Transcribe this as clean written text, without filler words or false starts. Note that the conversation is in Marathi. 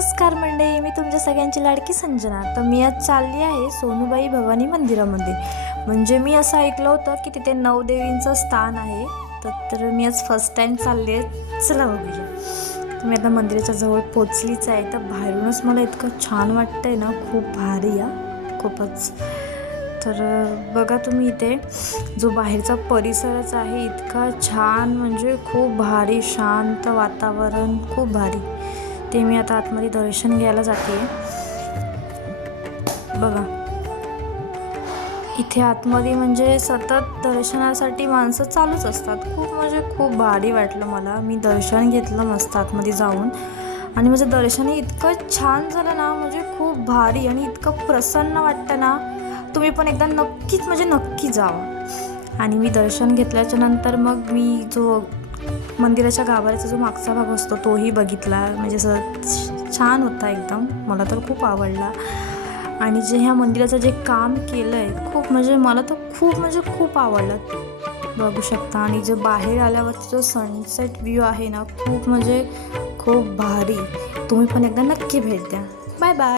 नमस्कार मंडळी, मी तुमच्या सगळ्यांची लाडकी संजना। तर मी आज चालली आहे सोनूबाई भवानी मंदिरामध्ये। म्हणजे मी असं ऐकलं होतं की तिथे नवदेवींचं स्थान आहे। तर मी आज फर्स्ट टाइम चालले आहे। चला बघूया। तर मी आता मंदिराच्या जवळ पोचलीच आहे। तर बाहेरूनच मला इतकं छान वाटतंय ना, खूप भारी खूपच। तर बघा तुम्ही, इथे जो बाहेरचा परिसरच आहे इतका छान, म्हणजे खूप भारी शांत वातावरण, खूप भारी। ते मी आता आतमध्ये दर्शन घ्यायला जाते। बघा इथे आतमध्ये म्हणजे सतत दर्शनासाठी माणसं चालूच असतात। खूप म्हणजे खूप भारी वाटलं मला। मी दर्शन घेतलं मस्त आतमध्ये जाऊन, आणि माझं दर्शन इतकं छान झालं ना, म्हणजे खूप भारी आणि इतकं प्रसन्न वाटतं ना। तुम्ही पण एकदा नक्कीच म्हणजे नक्की जावा। आणि मी दर्शन घेतल्याच्या नंतर मग मी जो मंदिराच्या गाभाऱ्याचा जो मागचा भाग असतो तोही बघितला। म्हणजे असं छान होता एकदम, मला तर खूप आवडला। आणि जे ह्या मंदिराचं जे काम केलं आहे खूप, म्हणजे मला तर खूप आवडलं, बघू शकता। आणि जो बाहेर आल्यावरचा जो सनसेट व्ह्यू आहे ना, खूप म्हणजे खूप भारी। तुम्ही पण एकदा नक्की भेट द्या। Bye bye.